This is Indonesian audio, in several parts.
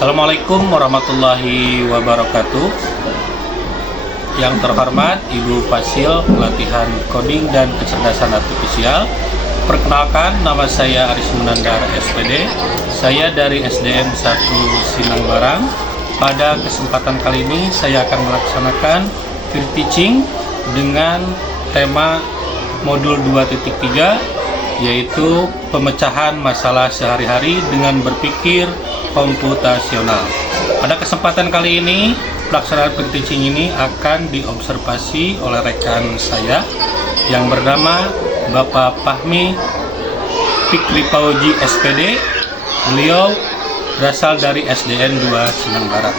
Assalamualaikum warahmatullahi wabarakatuh. Yang terhormat Ibu Fasil Pelatihan Coding dan Kecerdasan Artifisial. Perkenalkan, nama saya Aris Munandar SPD. Saya dari SDN 1 Sinangbarang. Pada kesempatan kali ini saya akan melaksanakan field teaching dengan tema modul 2.3, yaitu pemecahan masalah sehari-hari dengan berpikir komputasional. Pada kesempatan kali ini, pelaksanaan field teaching ini akan diobservasi oleh rekan saya yang bernama Bapak Fahmi Fikri Pauji SPD. Beliau berasal dari SDN 2 Sinangbarang.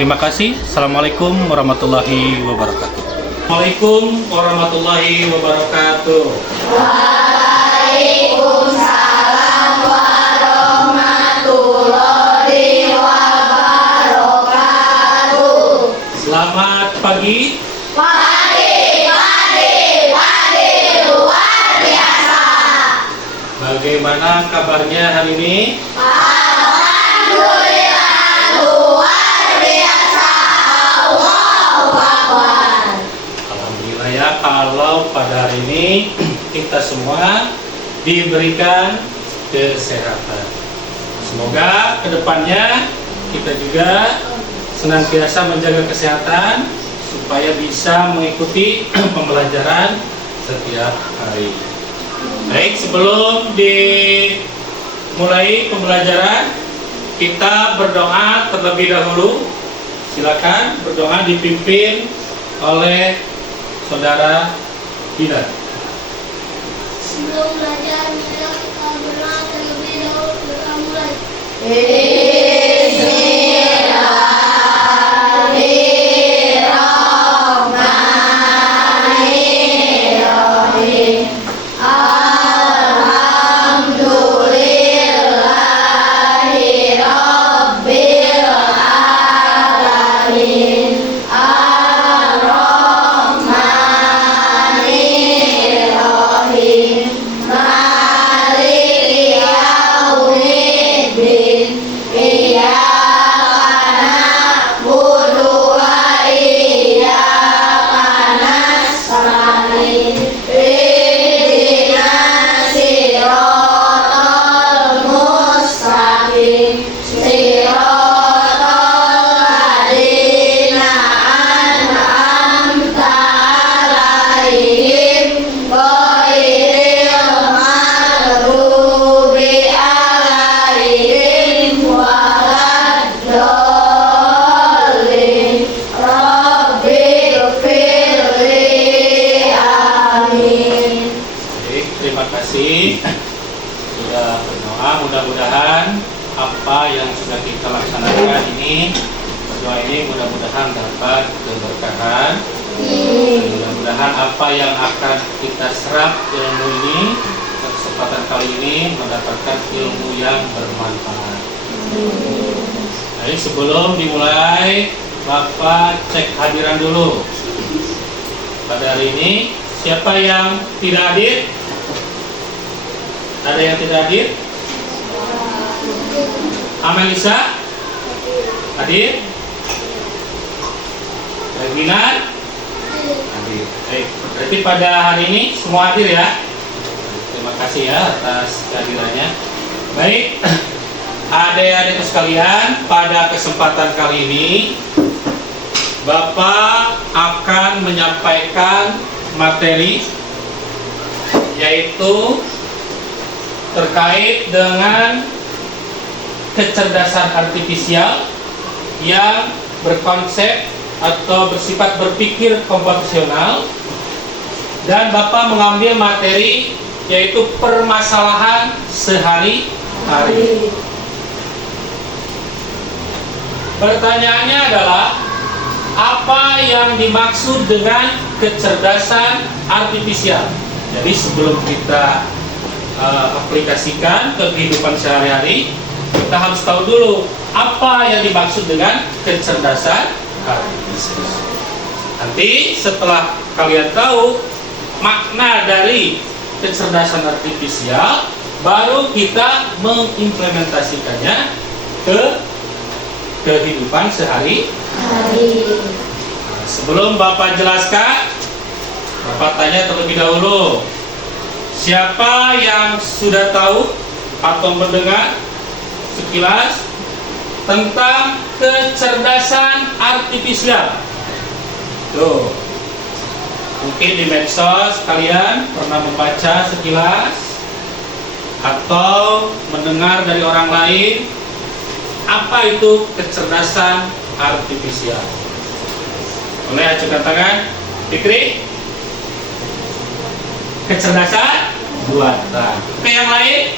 Terima kasih. Assalamualaikum warahmatullahi wabarakatuh. Assalamualaikum warahmatullahi wabarakatuh. Waalaikumsalam warahmatullahi wabarakatuh. Selamat pagi. Pagi luar biasa. Bagaimana kabarnya hari ini? Alhamdulillah luar biasa. Allahu Akbar. Alhamdulillah ya, kalau pada hari ini kita semua diberikan kesehatan. Semoga kedepannya kita juga senantiasa menjaga kesehatan supaya bisa mengikuti pembelajaran setiap hari. Baik, sebelum dimulai pembelajaran, kita berdoa terlebih dahulu. Silakan berdoa dipimpin oleh Saudara Dinar. Sebelum belajar, kita berdoa terlebih dahulu. Kita mulai. Bismillahirrahmanirrahim. Alhamdulillahi rabbil alamin. Ar-Rahmanirrahim. Maliki yaumiddin. Iyyaka na'budu wa iyyaka nasta'in. Ihdinas siratal mustaqim. Siratal ladzina an'amta 'alaihim ghairil maghdubi 'alaihim waladdallin. Rabbighfirli. Amin. Baik, terima kasih sudah berdoa. Mudah-mudahan apa yang sudah kita laksanakan ini, berdoa ini mudah-mudahan dapat keberkahan. Mudah-mudahan apa yang akan kita serap ilmu ini, kesempatan kali ini mendapatkan ilmu yang bermanfaat. Baik, sebelum dimulai, Bapak cek hadiran dulu. Pada hari ini, siapa yang tidak hadir? Ada yang tidak hadir? Amelisa? Hadir? Reginan? Hadir. Baik, berarti pada hari ini semua hadir ya? Terima kasih ya atas kehadirannya. Baik, adik-adikku sekalian, pada kesempatan kali ini Bapak akan menyampaikan materi, yaitu terkait dengan kecerdasan artifisial yang berkonsep atau bersifat berpikir komputasional, dan Bapak mengambil materi yaitu permasalahan sehari-hari. Pertanyaannya adalah, apa yang dimaksud dengan kecerdasan artifisial? Jadi sebelum kita aplikasikan ke kehidupan sehari-hari, kita harus tahu dulu apa yang dimaksud dengan kecerdasan artifisial. Nanti setelah kalian tahu makna dari kecerdasan artifisial, baru kita mengimplementasikannya ke kehidupan sehari. Hari. Sebelum Bapak jelaskan, Bapak tanya terlebih dahulu, siapa yang sudah tahu atau mendengar sekilas tentang kecerdasan artifisial? Tuh, mungkin di medsos kalian pernah membaca sekilas atau mendengar dari orang lain. Apa itu kecerdasan artifisial? Boleh ajukan tangan. Fikri? Kecerdasan buatan. Oke, yang lain?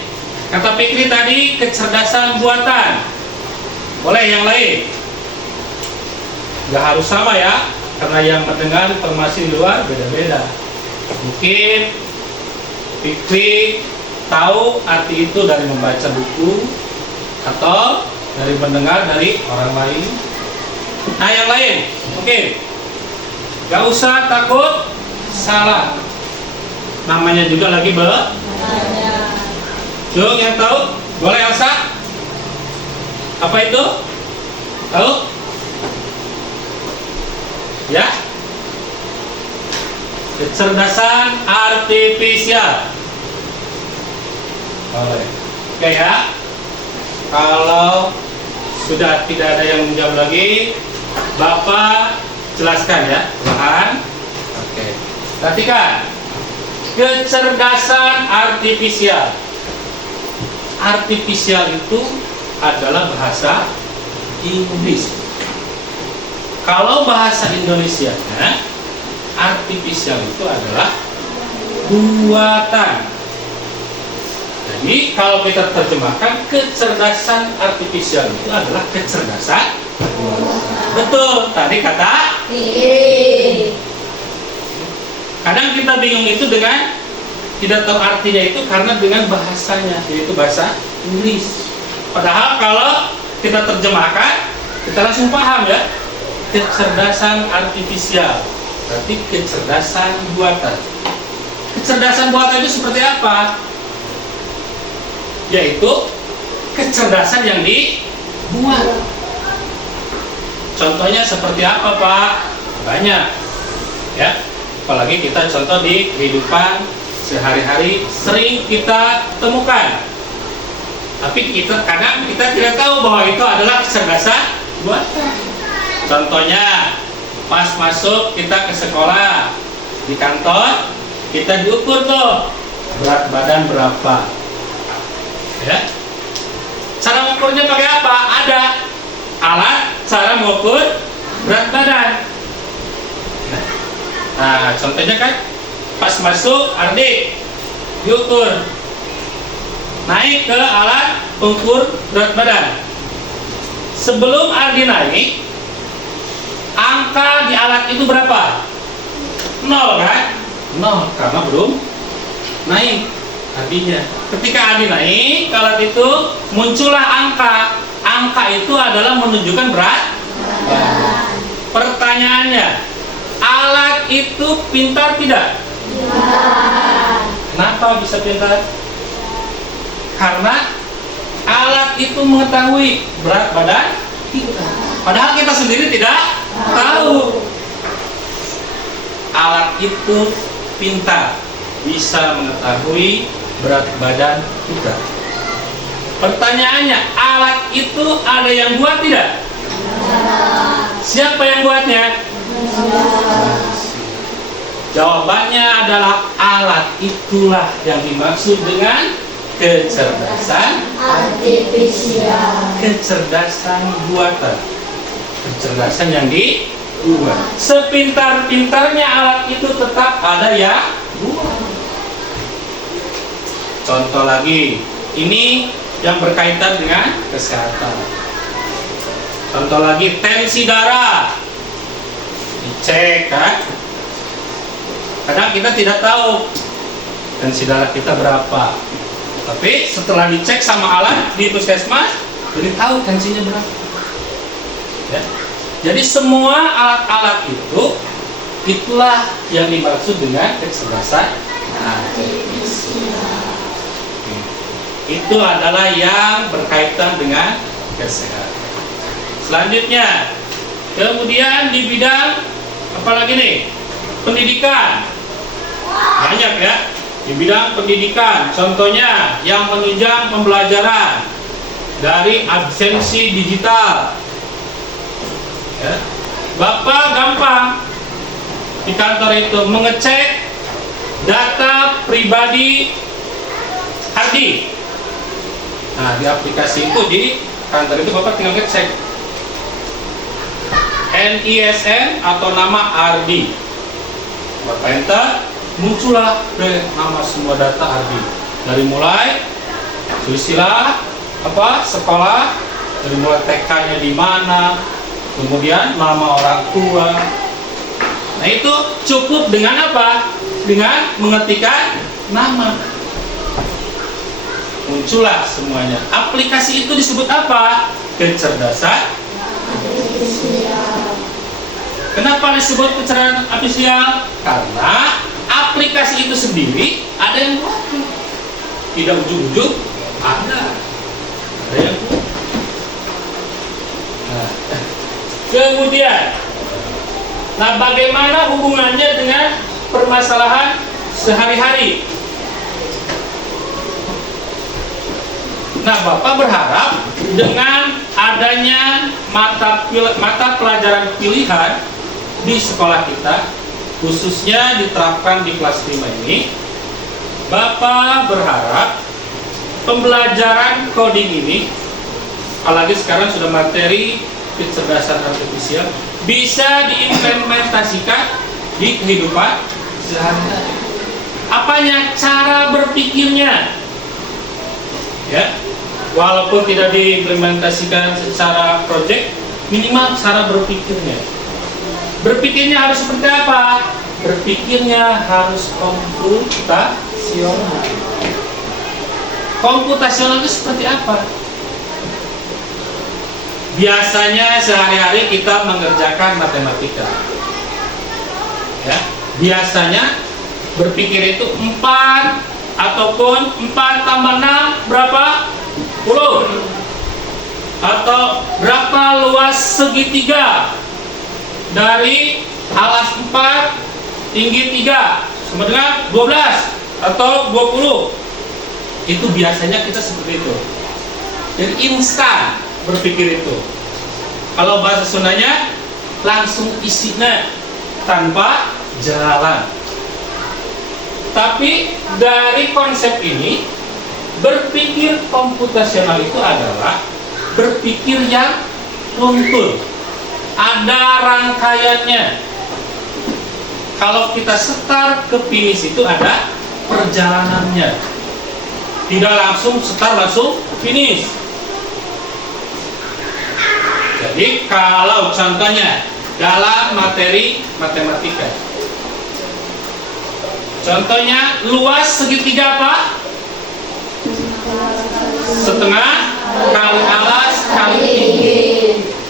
Kata Fikri tadi kecerdasan buatan. Boleh yang lain? Gak harus sama ya, karena yang mendengar informasi di luar beda-beda. Mungkin Fikri tahu arti itu dari membaca buku atau dari mendengar dari orang lain. Nah, yang lain mungkin gak usah takut salah, namanya juga lagi Jung yang tahu, boleh Elsa? Apa itu? Tahu? Ya? Kecerdasan artifisial. Boleh. Oke ya. Kalau sudah tidak ada yang menjawab lagi, Bapak jelaskan ya, perlahan. Oke. Perhatikan. Kecerdasan artifisial. Artifisial itu adalah bahasa Inggris. Kalau bahasa Indonesianya, artifisial itu adalah buatan. Jadi kalau kita terjemahkan, kecerdasan artifisial itu adalah kecerdasan buatan. Betul, tadi kata. Kadang kita bingung itu dengan tidak tahu artinya itu karena dengan bahasanya, yaitu bahasa Inggris. Padahal kalau kita terjemahkan, kita langsung paham ya. Kecerdasan artifisial berarti kecerdasan buatan. Kecerdasan buatan itu seperti apa? Yaitu kecerdasan yang dibuat. Contohnya seperti apa, Pak? Banyak ya. Apalagi kita contoh di kehidupan sehari-hari sering kita temukan. Tapi kadang kita tidak tahu bahwa itu adalah kecerdasan buatan. Contohnya, pas masuk kita ke sekolah, di kantor, kita diukur tuh berat badan berapa. Ya. Cara mengukurnya pakai apa? Ada alat cara mengukur berat badan. Nah, contohnya kan pas masuk Ardi diukur, naik ke alat pengukur berat badan. Sebelum Ardi naik, angka di alat itu berapa? 0 kan? 0 karena belum naik. Artinya ketika Ardi naik ke alat itu muncullah angka. Angka itu adalah menunjukkan berat badan. Pertanyaannya, alat itu pintar tidak? Kenapa bisa pintar? Karena alat itu mengetahui berat badan kita. Padahal kita sendiri tidak tahu. Alat itu pintar, bisa mengetahui berat badan kita. Pertanyaannya, alat itu ada yang buat tidak? Siapa yang buatnya? Jawabannya adalah alat itulah yang dimaksud dengan kecerdasan Artifisial. kecerdasan buatan. Kecerdasan yang dibuat. Sepintar-pintarnya alat itu tetap ada yang buat. Contoh lagi, ini yang berkaitan dengan kesehatan. Contoh lagi, tensi darah dicek kan. Kadang kita tidak tahu tensi darah kita berapa, tapi setelah dicek sama alat di puskesmas, jadi tahu tensinya berapa ya. Jadi semua alat-alat itu, itulah yang dimaksud dengan kecerdasan artifisial. Itu adalah yang berkaitan dengan kesehatan. Selanjutnya, kemudian di bidang apalagi nih? Pendidikan. Banyak ya. Di bidang pendidikan, contohnya yang menunjang pembelajaran dari absensi digital. Ya. Bapak gampang di kantor itu mengecek data pribadi Hardi. Nah, di aplikasi itu di kantor itu Bapak tinggal ngecek NISN atau nama Ardi. Bapak enter, muncullah deh nama semua data Ardi. Dari mulai silsilah sekolah, dari mulai TK-nya di mana, kemudian nama orang tua. Nah, itu cukup dengan apa? Dengan mengetikkan nama. Muncullah semuanya. Aplikasi itu disebut apa? Kecerdasan artifisial. Kenapa disebut kecerdasan artifisial? Karena aplikasi itu sendiri ada yang buat. Tidak ujug-ujug ada yang buat. Nah, kemudian, bagaimana hubungannya dengan permasalahan sehari-hari? Nah, Bapak berharap dengan adanya mata pelajaran pilihan di sekolah kita, khususnya diterapkan di kelas 5 ini, Bapak berharap pembelajaran coding ini, apalagi sekarang sudah materi kecerdasan artifisial, bisa diimplementasikan di kehidupan sehari-hari. Apanya? Cara berpikirnya. Ya, walaupun tidak diimplementasikan secara proyek, minimal cara berpikirnya. Berpikirnya harus seperti apa? Berpikirnya harus komputasional. Komputasional itu seperti apa? Biasanya sehari-hari kita mengerjakan matematika. Ya, biasanya berpikir itu 4 ataupun 4 tambah 6 berapa? 10. Atau berapa luas segitiga dari alas 4 tinggi 3 sama dengan 12 atau 20. Itu biasanya kita seperti itu. Jadi instan berpikir itu. Kalau bahasa Sundanya langsung isinya tanpa jalan. Tapi dari konsep ini, berpikir komputasional itu adalah berpikir yang runtun, ada rangkaiannya. Kalau kita start ke finish itu ada perjalanannya, tidak langsung start langsung finish. Jadi kalau contohnya dalam materi matematika, contohnya luas segitiga apa? Setengah kali alas kali tinggi.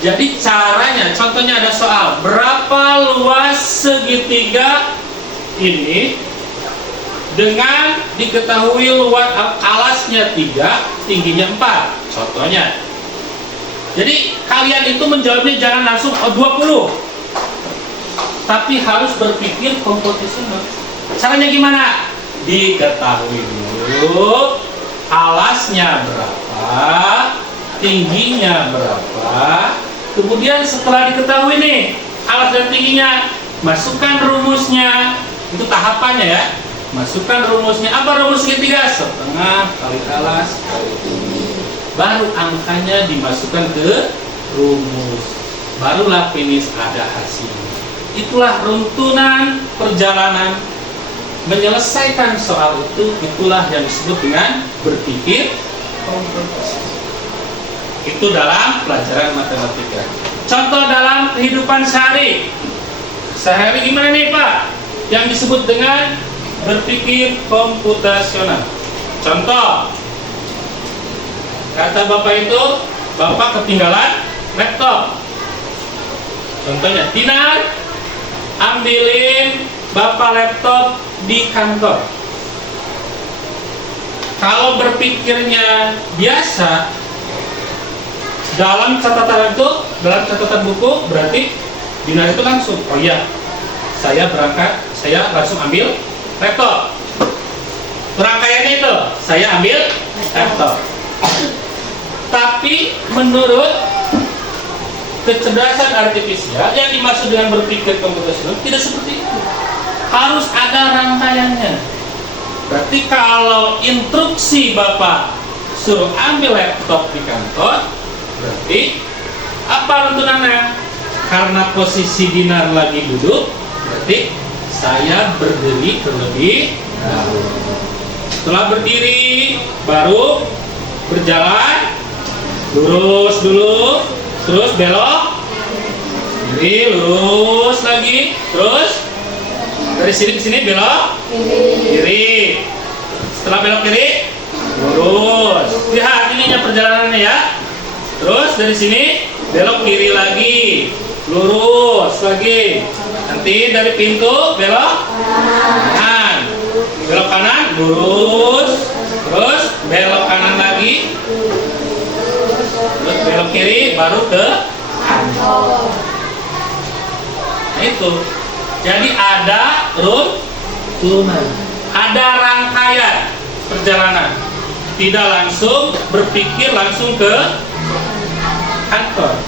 Jadi caranya, contohnya ada soal, berapa luas segitiga ini dengan diketahui luas alasnya 3, tingginya 4. Contohnya. Jadi kalian itu menjawabnya jangan langsung 20, tapi harus berpikir komputasional. Caranya gimana? Diketahui dulu alasnya berapa, tingginya berapa. Kemudian setelah diketahui nih alas dan tingginya, masukkan rumusnya. Itu tahapannya ya. Masukkan rumusnya. Apa rumus segitiga? Setengah kali alas kali tinggi. Baru angkanya dimasukkan ke rumus. Barulah finish, ada hasilnya. Itulah runtunan perjalanan menyelesaikan soal itu. Itulah yang disebut dengan berpikir komputasional. Itu dalam pelajaran matematika. Contoh dalam kehidupan sehari gimana nih Pak? Yang disebut dengan berpikir komputasional. Contoh, kata Bapak itu, Bapak ketinggalan laptop. Contohnya, Tina, ambilin Bapak laptop di kantor. Kalau berpikirnya biasa, dalam catatan buku berarti Dinar itu langsung, oh iya, saya langsung ambil laptop. Rangkaiannya itu, saya ambil laptop. Tapi menurut kecerdasan artifisial yang dimaksud dengan berpikir komputasional tidak seperti itu. Harus ada rangkaiannya. Berarti kalau instruksi Bapak suruh ambil laptop di kantor, berarti apa runtunannya? Karena posisi Dinar lagi duduk, berarti saya berdiri terlebih dahulu. Setelah berdiri, baru berjalan lurus dulu, terus belok kiri, lurus lagi, terus dari sini ke sini belok kiri. Setelah belok kiri, lurus. Lihat ininya perjalanannya ya. Terus dari sini belok kiri lagi, lurus lagi. Nanti dari pintu belok kanan, belok kanan, lurus, terus belok kanan lagi, terus belok kiri, baru ke kantor. Nah, itu. Jadi ada runtunan, ada rangkaian perjalanan. Tidak langsung berpikir langsung ke kantor,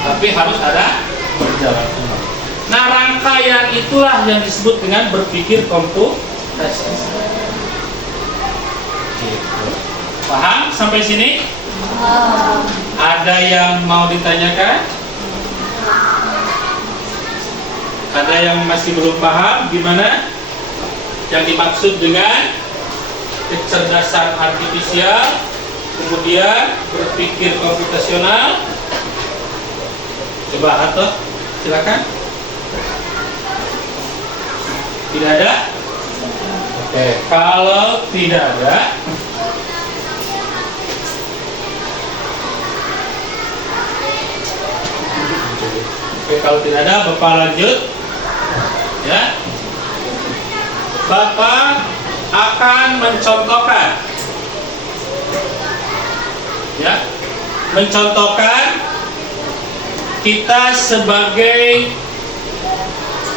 tapi harus ada perjalanan. Nah, rangkaian itulah yang disebut dengan berpikir komputasional. Gitu. Paham sampai sini? Ada yang mau ditanyakan? Ada yang masih belum paham gimana yang dimaksud dengan kecerdasan artifisial, kemudian berpikir komputasional? Coba atau silakan. Tidak ada? Oke, kalau tidak ada, kalau tidak ada, Bapak lanjut. Ya, Bapak akan mencontohkan, ya, mencontohkan kita sebagai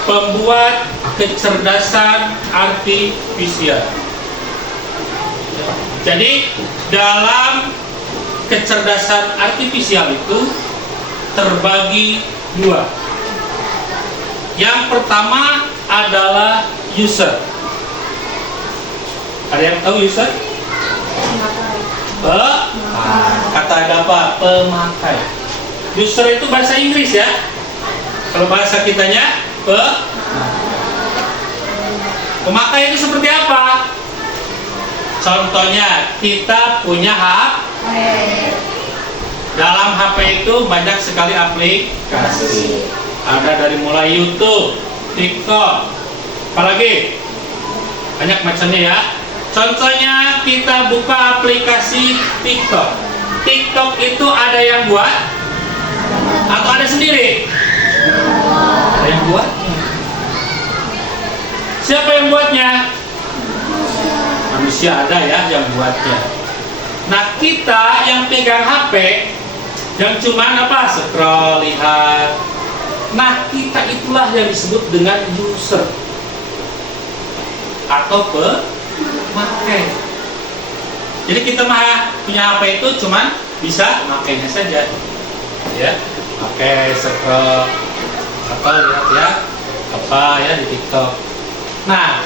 pembuat kecerdasan artifisial. Jadi dalam kecerdasan artifisial itu terbagi dua. Yang pertama adalah user. Ada yang tahu user? Kata apa? Pemakai. User itu bahasa Inggris ya. Kalau bahasa kitanya pemakai itu seperti apa? Contohnya kita punya HP. Dalam HP itu banyak sekali aplikasi. Ada dari mulai YouTube, TikTok, apalagi banyak macamnya ya. Contohnya kita buka aplikasi TikTok. TikTok itu ada yang buat atau ada sendiri? Ada yang buat. Siapa yang buatnya? Manusia ada ya yang buatnya. Nah, kita yang pegang HP yang cuman apa? Scroll, lihat. Nah, kita itulah yang disebut dengan user atau pemakai. Jadi kita punya HP itu cuman bisa makainya saja, ya, pakai scroll atau lihat ya apa ya di TikTok. Nah,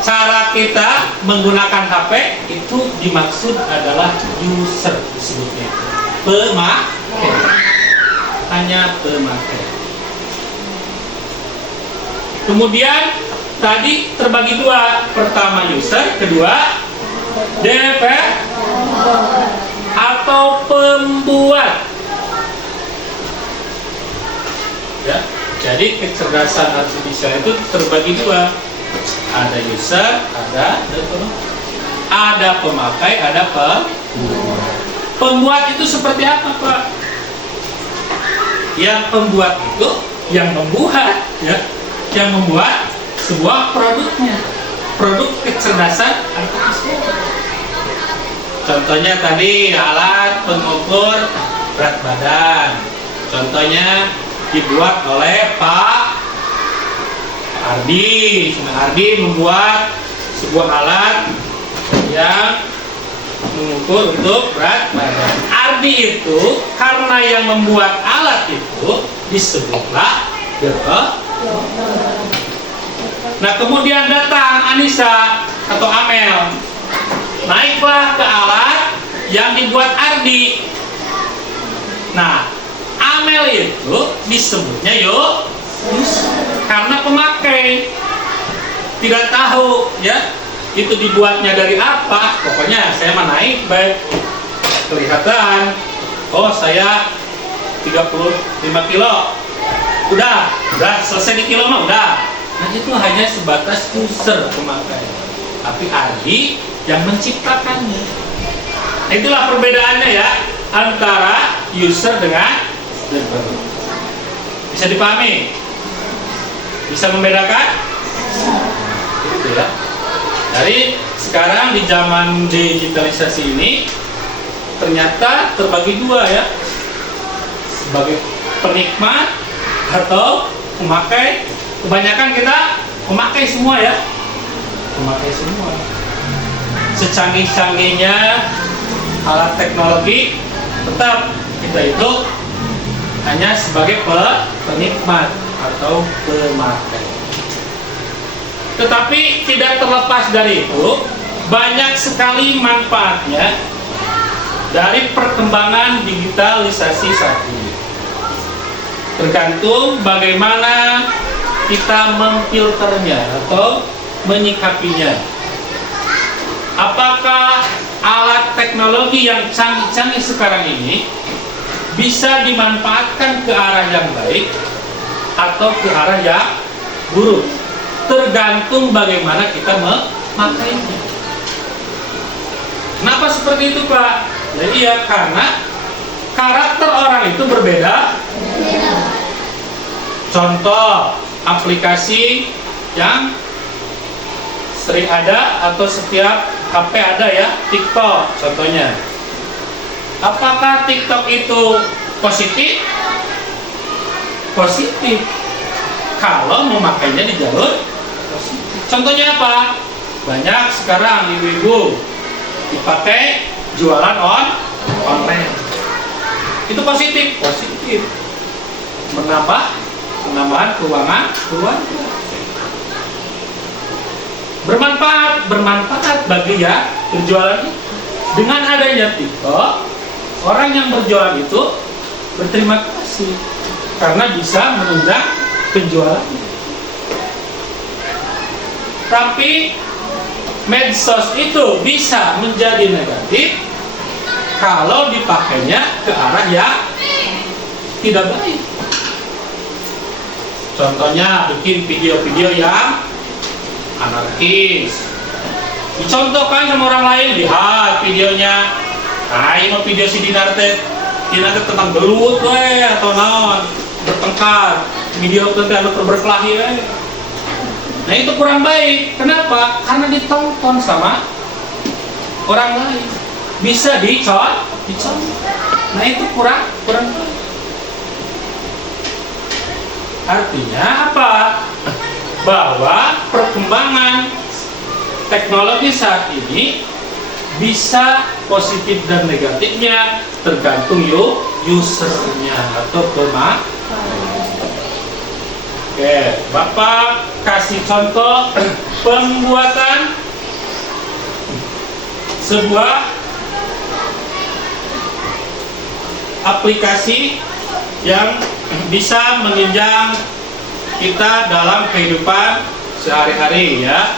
cara kita menggunakan HP itu dimaksud adalah user disebutnya, pemakai, hanya pemakai. Kemudian tadi terbagi dua, pertama user, kedua developer atau pembuat. Ya, jadi kecerdasan artifisial itu terbagi dua, ada user, ada pemakai, ada pembuat. Pembuat itu seperti apa, Pak? Yang pembuat itu yang membuat, ya. Yang membuat sebuah produknya, produk kecerdasan artifisial. Contohnya tadi alat pengukur berat badan. Contohnya dibuat oleh Pak Ardi. Ardi membuat sebuah alat yang mengukur untuk berat badan. Ardi itu karena yang membuat alat itu disebutlah dokter. Nah kemudian datang Anissa atau Amel, naiklah ke alat yang dibuat Ardi. Nah Amel itu disebutnya karena pemakai tidak tahu ya itu dibuatnya dari apa. Pokoknya saya mah naik baik kelihatan, oh saya 35 kilo, udah selesai di kilo mah udah. Nah itu hanya sebatas user pemakai, tapi Ardi yang menciptakannya. Nah, itulah perbedaannya ya antara user dengan developer. Bisa dipahami? Bisa membedakan? Itu ya. Dari sekarang di zaman digitalisasi ini ternyata terbagi dua ya, sebagai penikmat atau pemakai. Kebanyakan kita memakai semua ya, memakai semua. Secanggih-canggihnya alat teknologi, tetap kita itu hanya sebagai penikmat atau pemakai. Tetapi tidak terlepas dari itu, banyak sekali manfaatnya dari perkembangan digitalisasi saat ini. Tergantung bagaimana kita memfilternya atau menyikapinya. Apakah alat teknologi yang canggih-canggih sekarang ini bisa dimanfaatkan ke arah yang baik atau ke arah yang buruk? Tergantung bagaimana kita memakainya. Kenapa seperti itu Pak? Ya iya, karena karakter orang itu berbeda. Contoh aplikasi yang sering ada atau setiap HP ada ya, TikTok contohnya. Apakah TikTok itu positif? Positif kalau memakainya di jalur positif. Contohnya apa? Banyak sekarang ibu-ibu dipakai jualan online. Itu positif, penambahan keuangan keluarga. Bermanfaat bagi ya berjualan. Dengan adanya TikTok, orang yang berjualan itu berterima kasih karena bisa menunjang penjualan. Tapi medsos itu bisa menjadi negatif kalau dipakainya ke arah yang tidak baik. Contohnya bikin video-video yang anarkis, dicontohkan sama orang lain, lihat videonya. Nah ini video si Dinar tentang gelut atau naon bertengkar, video tentang berkelahi. Nah itu kurang baik. Kenapa? Karena ditonton sama orang lain, bisa dicontoh. Nah itu kurang baik. Artinya apa? Bahwa perkembangan teknologi saat ini bisa positif dan negatifnya tergantung usernya atau pemakai. Oke, Bapak kasih contoh pembuatan sebuah aplikasi yang bisa menunjang kita dalam kehidupan sehari-hari ya.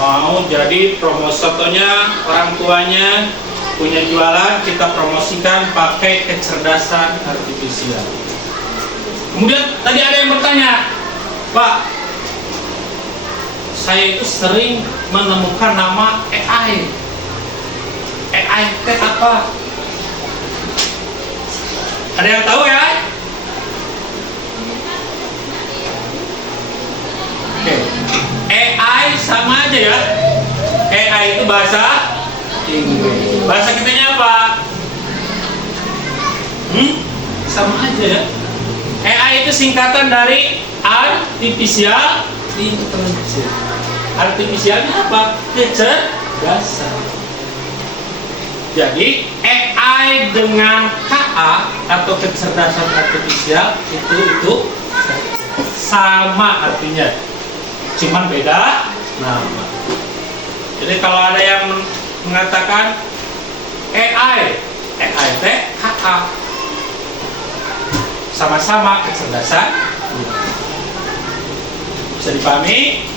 Mau jadi promotornya, orang tuanya punya jualan, kita promosikan pakai kecerdasan artifisial. Kemudian tadi ada yang bertanya, Pak, saya itu sering menemukan nama AI. AI itu apa? Ada yang tahu ya? Oke. AI sama aja ya. AI itu bahasa Inggris. Bahasa kitanya apa? sama aja ya. AI itu singkatan dari artificial intelligence. Artificialnya apa? Kecerdasan. Jadi AI dengan KA atau kecerdasan artifisial itu sama artinya, cuman beda nama. Jadi kalau ada yang mengatakan AI teh KA, sama-sama kecerdasan. Bisa dipahami?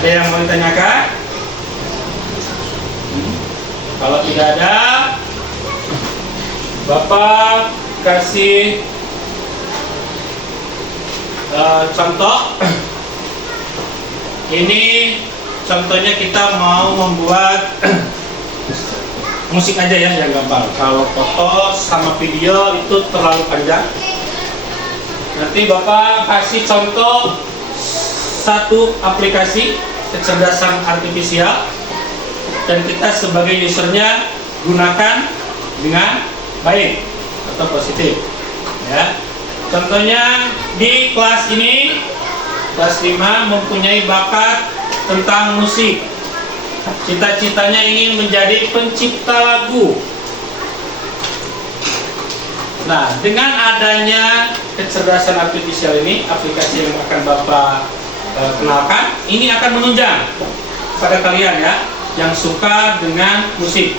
Ada yang mau ditanyakan? Kalau tidak ada, Bapak kasih contoh. Ini contohnya kita mau membuat musik aja ya, yang gampang. Kalau foto sama video itu terlalu panjang. Nanti Bapak kasih contoh satu aplikasi kecerdasan artifisial, dan kita sebagai usernya gunakan dengan baik atau positif ya. Contohnya di kelas ini, kelas 5, mempunyai bakat tentang musik, cita-citanya ingin menjadi pencipta lagu. Nah, dengan adanya kecerdasan artifisial ini, aplikasi yang akan Bapak kenalkan ini akan menunjang pada kalian ya yang suka dengan musik.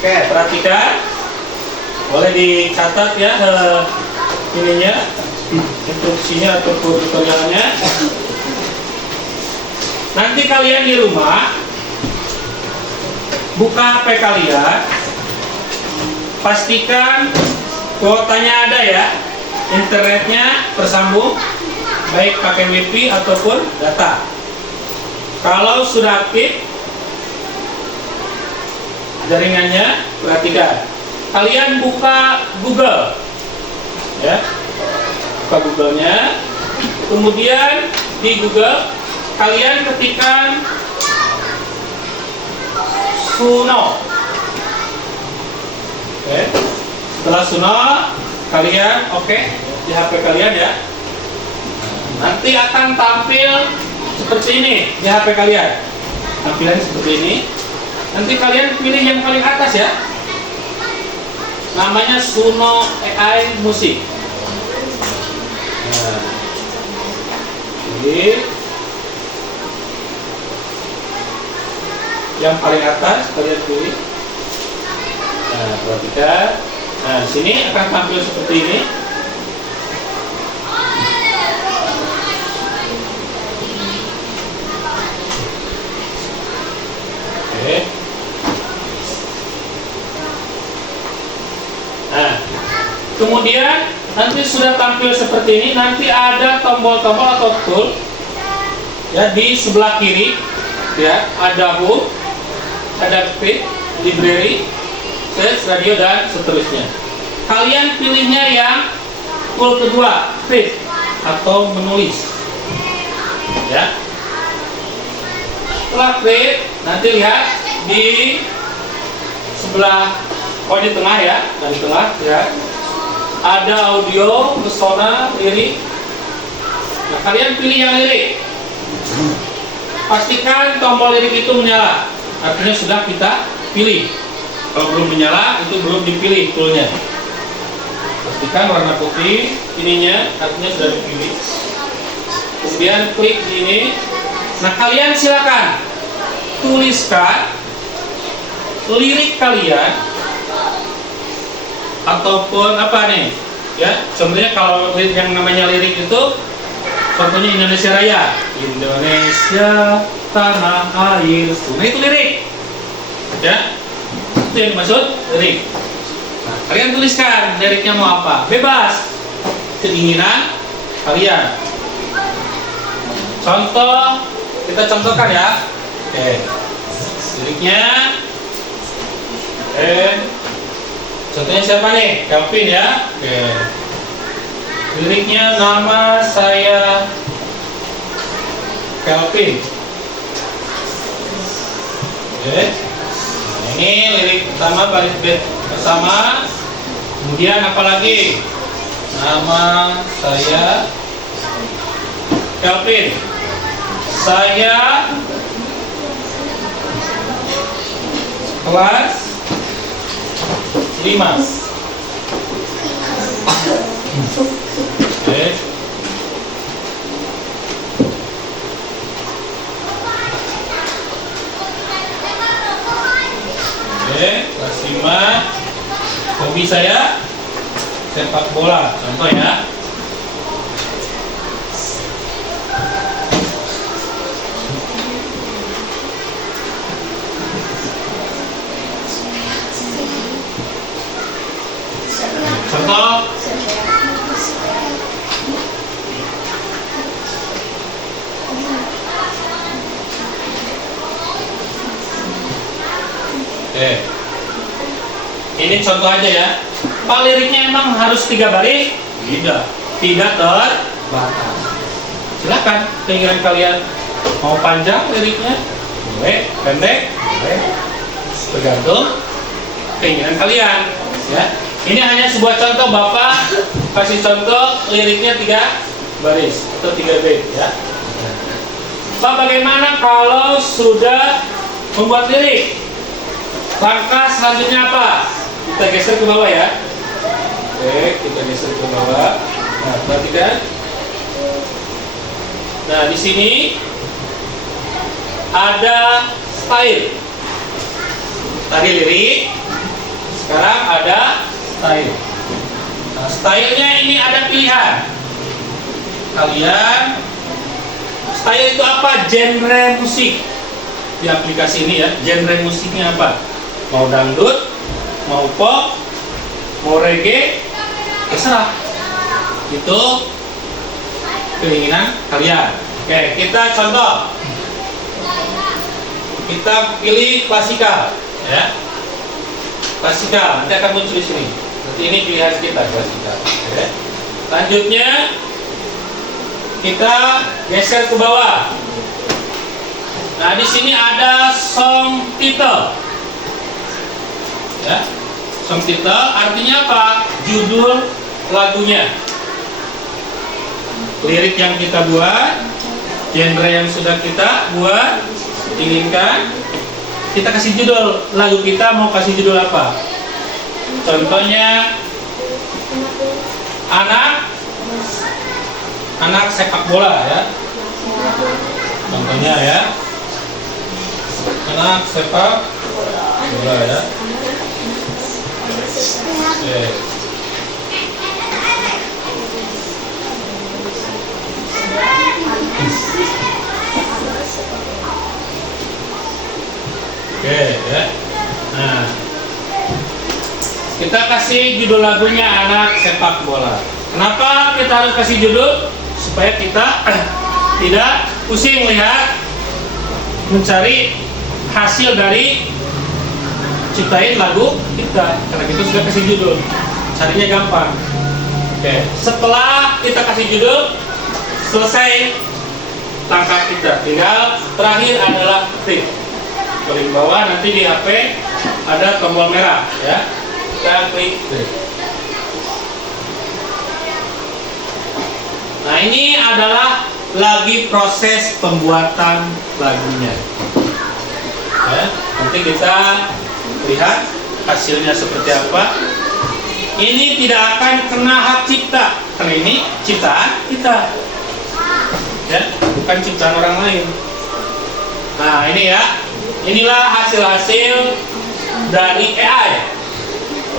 Oke, perhatikan, boleh dicatat ya ininya, instruksinya atau tutorialnya. Nanti kalian di rumah buka HP kalian, pastikan kuotanya ada ya, internetnya tersambung, baik pakai WiFi ataupun data. Kalau sudah aktif jaringannya, perhatikan. Kalian buka Google, ya, buka Google-nya. Kemudian di Google kalian ketikkan Suno. Oke. Setelah Suno, kalian di HP kalian ya. Nanti akan tampil seperti ini di HP kalian. Tampilannya seperti ini. Nanti kalian pilih yang paling atas ya. Namanya Suno AI Musik. Nah, ini yang paling atas kalian pilih. Nah, perhatikan. Nah, di sini akan tampil seperti ini. Oke. Nah, kemudian nanti sudah tampil seperti ini. Nanti ada tombol-tombol atau tool ya di sebelah kiri ya. Ada home, ada feed, library, search, radio, dan seterusnya. Kalian pilihnya yang tool kedua, feed atau menulis ya. Setelah feed, nanti lihat di sebelah, di tengah ya, dari tengah ya, ada audio, pesona, lirik. Nah, kalian pilih yang lirik. Pastikan tombol lirik itu menyala, artinya sudah kita pilih. Kalau belum menyala, itu belum dipilih toolnya. Pastikan warna putih ininya, artinya sudah dipilih. Kemudian klik di ini. Nah, kalian silakan tuliskan lirik kalian ataupun apa nih ya. Contohnya kalau yang namanya lirik itu, contohnya Indonesia Raya, Indonesia tanah air, nah itu lirik ya, itu yang dimaksud lirik. Nah, kalian tuliskan liriknya mau apa, bebas keinginan kalian. Contoh, kita contohkan ya. Oke, liriknya contohnya siapa nih? Kelvin ya. Oke, liriknya nama saya Kelvin. Oke, nah, ini lirik pertama, balik bed bersama. Kemudian apa lagi? Nama saya Kelvin. Saya kelas 5. Oke. Oke, kelas 5. Hobi saya sepak bola. Contoh ya. Contoh. Oke. Ini contoh aja ya. Pak, liriknya emang harus 3 baris? Tidak terbatas. Silakan keinginan kalian. Mau panjang liriknya? Boleh. Pendek? Boleh. Tergantung keinginan kalian. Ya. Ini hanya sebuah contoh. Bapak kasih contoh liriknya 3 baris atau 3 bait ya. Pak, bagaimana kalau sudah membuat lirik? Langkah selanjutnya apa? Kita geser ke bawah ya. Oke, kita geser ke bawah. Nah, perhatikan. Nah, di sini ada style. Tadi lirik, sekarang ada style. Nah, stylenya ini ada pilihan. Kalian, style itu apa? Genre musik. Di aplikasi ini ya, genre musiknya apa? Mau dangdut, mau pop, mau reggae, terserah. Itu keinginan kalian. Oke, kita contoh. Kita pilih klasikal, ya. Klasikal, nanti akan muncul di sini. Berarti ini pilihan kita klasikal. Oke. Lanjutnya kita geser ke bawah. Nah, di sini ada song title. Ya. Song title artinya apa? Judul lagunya. Lirik yang kita buat, genre yang sudah kita buat, inginkan, kita kasih judul. Lagu kita mau kasih judul apa? Contohnya anak sepak bola ya. Contohnya ya. Anak sepak bola ya. Oke. Oke ya. Nah, kita kasih judul lagunya anak sepak bola. Kenapa kita harus kasih judul? Supaya kita tidak pusing lihat mencari hasil dari ciptain lagu kita, karena kita sudah kasih judul, carinya gampang. Oke, setelah kita kasih judul, selesai langkah kita. Tinggal terakhir adalah klik. Klik bawah, nanti di HP ada tombol merah ya. Kita klik. Nah, ini adalah lagi proses pembuatan lagunya. Ya, nanti kita lihat hasilnya seperti apa. Ini tidak akan kena hak cipta, karena ini ciptaan kita, ya, bukan ciptaan orang lain. Nah, ini ya, inilah hasil-hasil dari AI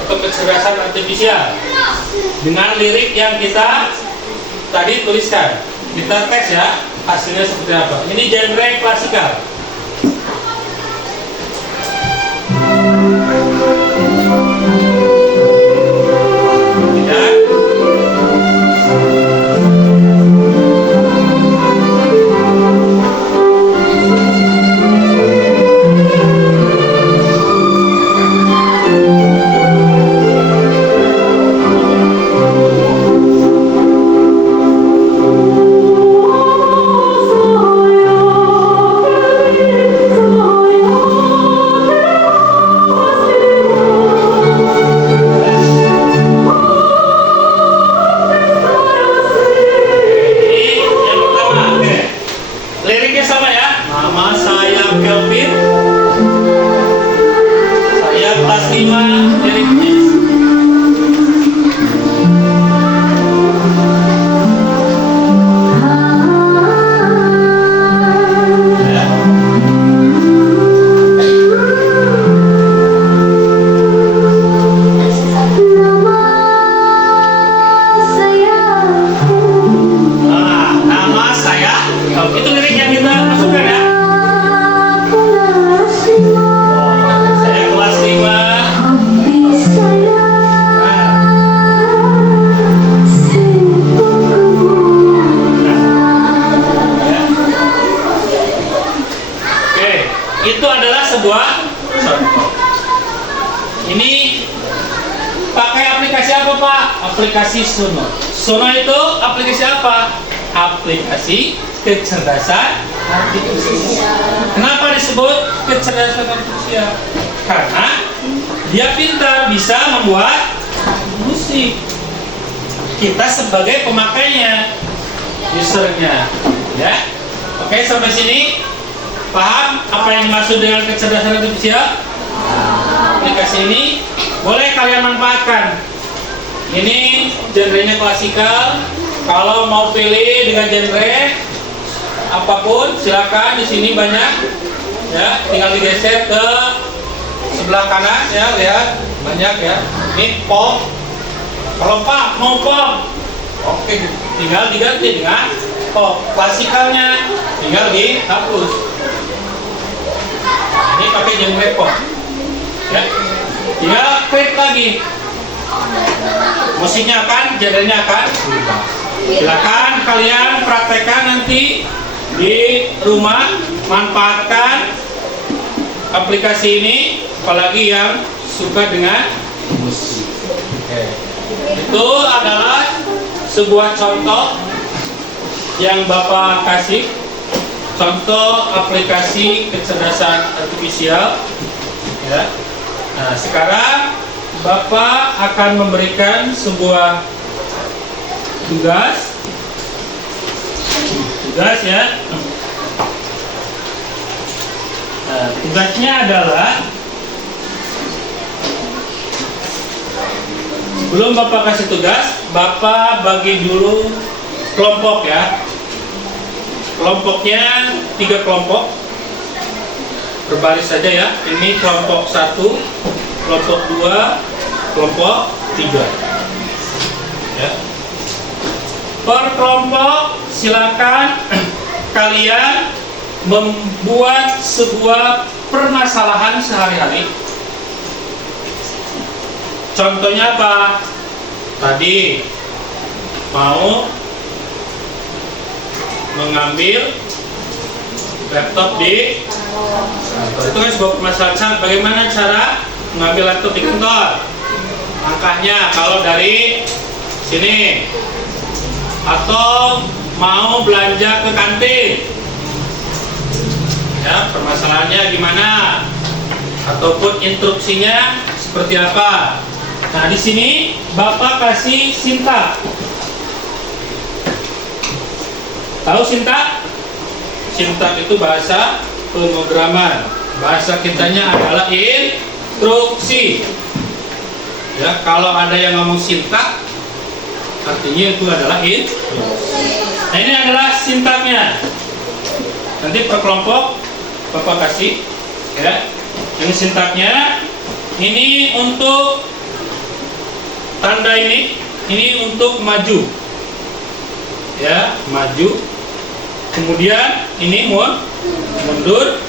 atau kecerdasan artifisial dengan lirik yang kita tadi tuliskan. Kita tes ya, hasilnya seperti apa. Ini genre klasikal. Itu lirik yang kita masukkan ya. Saya kelas 5. Itu adalah sebuah contoh. Ini pakai aplikasi apa Pak? Aplikasi Suno. Suno itu aplikasi apa? Aplikasi kecerdasan artifisial. Kenapa disebut kecerdasan artifisial? Karena dia pintar, bisa membuat musik. Kita sebagai pemakainya, usernya, ya. Oke, sampai sini paham apa yang dimaksud dengan kecerdasan artifisial? Aplikasi ini boleh kalian manfaatkan. Ini genrenya klasikal. Kalau mau pilih dengan genre apapun, silakan. Di sini banyak, ya. Tinggal digeser ke sebelah kanan, ya. Lihat, banyak ya. Ini pop. Kalau Pak mau pop, oke, tinggal diganti dengan pop. Klasikalnya tinggal dihapus. Ini pakai genre pop, ya. Tinggal klik lagi, musiknya akan, genrenya akan berubah. Silakan kalian praktekkan nanti di rumah, manfaatkan aplikasi ini, apalagi yang suka dengan musik. Itu adalah sebuah contoh yang Bapak kasih. Contoh aplikasi kecerdasan artifisial, ya. Nah, sekarang Bapak akan memberikan sebuah tugas ya. Nah, tugasnya adalah, sebelum Bapak kasih tugas, Bapak bagi dulu kelompok ya. Kelompoknya 3 kelompok, berbaris saja ya. Ini kelompok 1, kelompok 2, kelompok 3, ya. Per kelompok silakan kalian membuat sebuah permasalahan sehari-hari. Contohnya apa? Tadi mau mengambil laptop di kantor. Itu kan sebuah permasalahan. Bagaimana cara mengambil laptop di kantor? Langkahnya kalau dari sini, atau mau belanja ke kantin, ya, permasalahannya gimana, ataupun instruksinya seperti apa. Nah, di sini Bapak kasih sintak. Tahu sintak? Sintak itu bahasa pemrograman. Bahasa kitanya adalah instruksi. Ya, kalau ada yang ngomong sintak, artinya itu adalah instruksi. Nah, ini adalah sintaknya. Nanti per kelompok Bapak kasih, ya. Ini sintaknya. Ini untuk tanda ini untuk maju. Ya, maju. Kemudian ini mundur,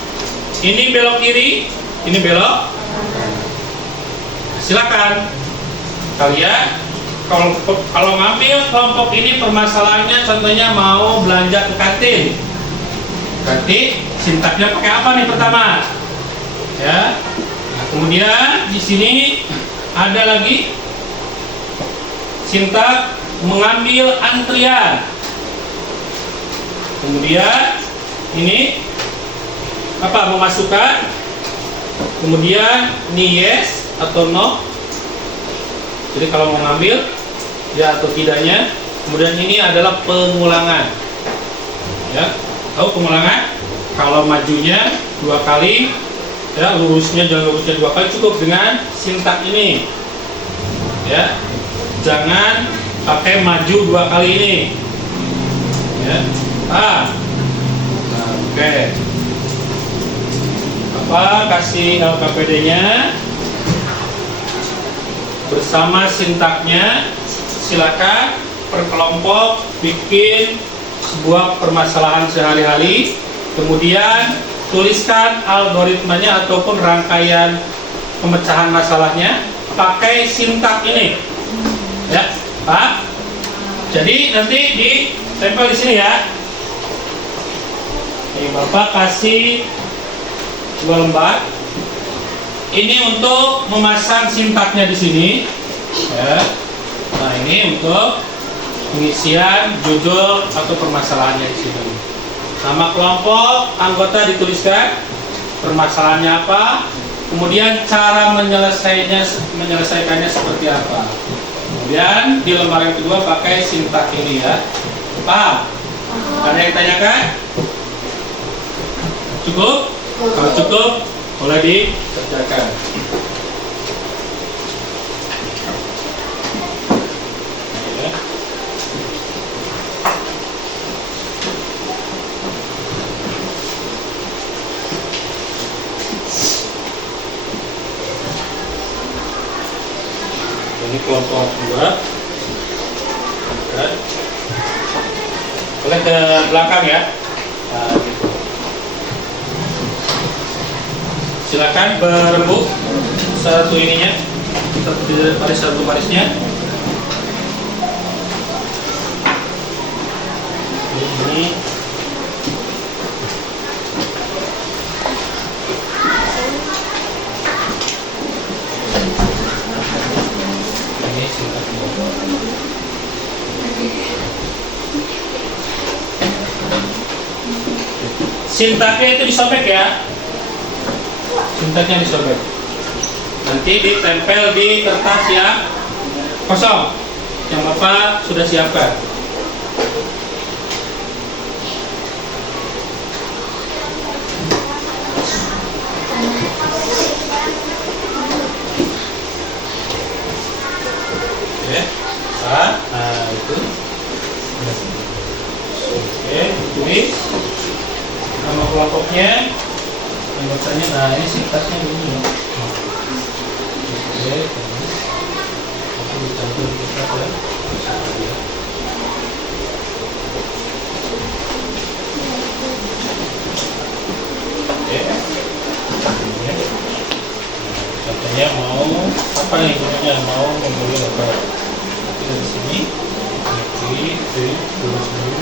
ini belok kiri, ini belok. Silakan kalian kalau ngambil kelompok ini permasalahannya, contohnya mau belanja ke kantin. Berarti sintaknya pakai apa nih pertama? Ya. Nah, kemudian di sini ada lagi sintak mengambil antrian. Kemudian ini apa? Memasukkan. Kemudian ini yes atau no. Jadi kalau mau ngambil ya atau tidaknya. Kemudian ini adalah pengulangan. Ya, tahu pengulangan? Kalau majunya 2 kali, ya, lurusnya jangan lurusnya 2 kali, cukup dengan sintak ini. Ya, jangan pakai maju 2 kali ini. Ya. Oke. Apa kasih LKPD-nya bersama sintaknya. Silakan per kelompok bikin sebuah permasalahan sehari-hari, kemudian tuliskan algoritmanya ataupun rangkaian pemecahan masalahnya pakai sintak ini, ya, Pak. Jadi nanti ditempel di sini ya. Ini Bapak kasih 2 lembar. Ini untuk memasang sintaknya di sini, ya. Nah ini untuk pengisian judul atau permasalahannya di sini. Nama kelompok anggota dituliskan, permasalahannya apa, kemudian cara menyelesaikannya seperti apa. Kemudian di lembar yang kedua pakai sintak ini ya. Paham? Ada yang tanyakan? Cukup? Kalau cukup, boleh dikerjakan. Ya. Ini kelompok 2. Boleh ke belakang ya. Nah, gitu. Silakan berembuk satu ininya, kita berdiri pada satu barisnya. Ini sintaknya. Sintaknya itu disobek ya. Sintaknya disobek. Nanti ditempel di kertas yang kosong yang Bapak sudah siapkan. Oke, nah itu. Oke, tulis nama kelompoknya. Anggotanya, nah ini sintaknya ini ya. Oke, aku ditempel kita ya. Oke, contohnya mau apa nih? Contohnya mau membeli apa? Itu dari sini, tulis dulu.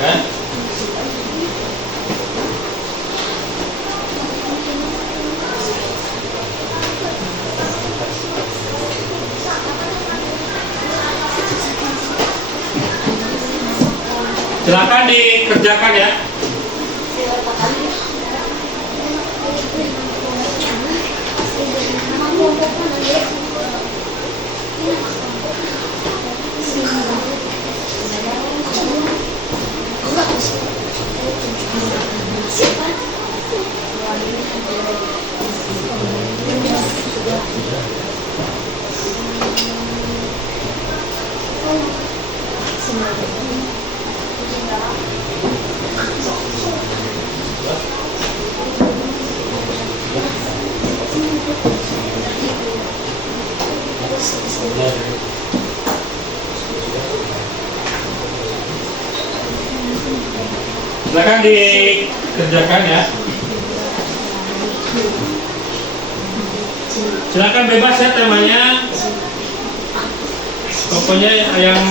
Kan? Silakan dikerjakan ya. Silakan dikerjakan ya. Silakan bebas ya temanya. Pokoknya yang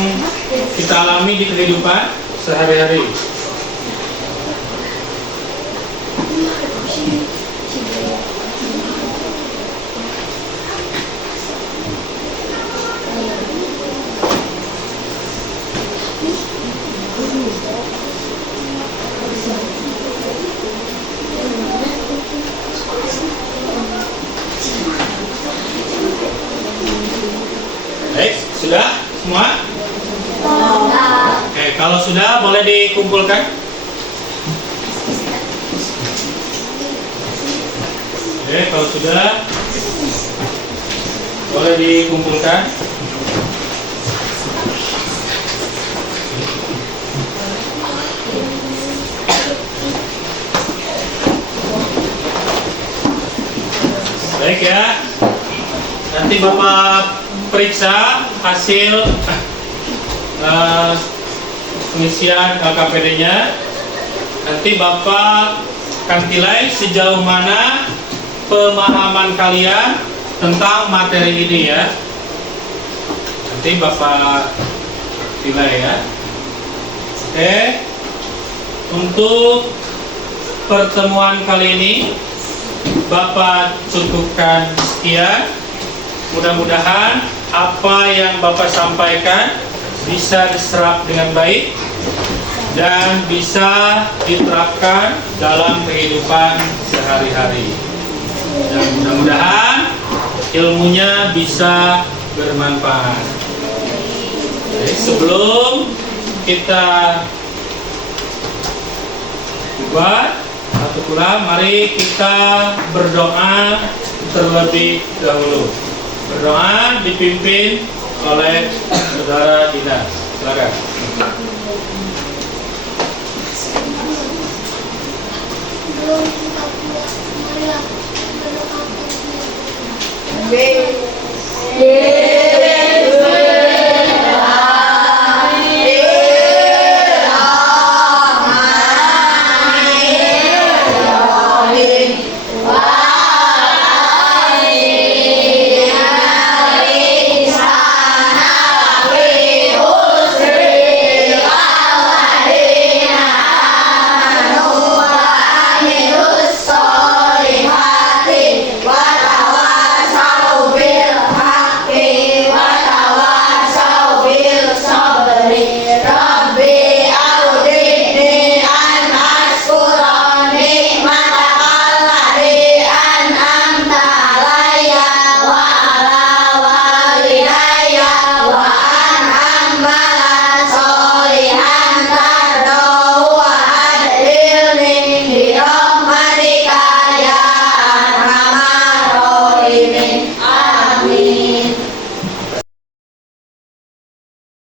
kita alami di kehidupan sehari-hari. Baik, sudah semua? Oke, kalau sudah boleh dikumpulkan. Oke, kalau sudah boleh dikumpulkan. Baik ya. Nanti Bapak periksa hasil pengisian LKPD-nya. Nanti Bapak akan nilai sejauh mana pemahaman kalian tentang materi ini ya. Nanti Bapak nilai ya. Oke. Untuk pertemuan kali ini Bapak cukupkan sekian. Mudah-mudahan apa yang Bapak sampaikan bisa diserap dengan baik dan bisa diterapkan dalam kehidupan sehari-hari. Dan mudah-mudahan ilmunya bisa bermanfaat. Jadi sebelum kita buat atau pulang, mari kita berdoa terlebih dahulu. Berdoa dipimpin oleh Saudara Dina. Silakan. Belum kita pulang, marilah berdoa. Yeay.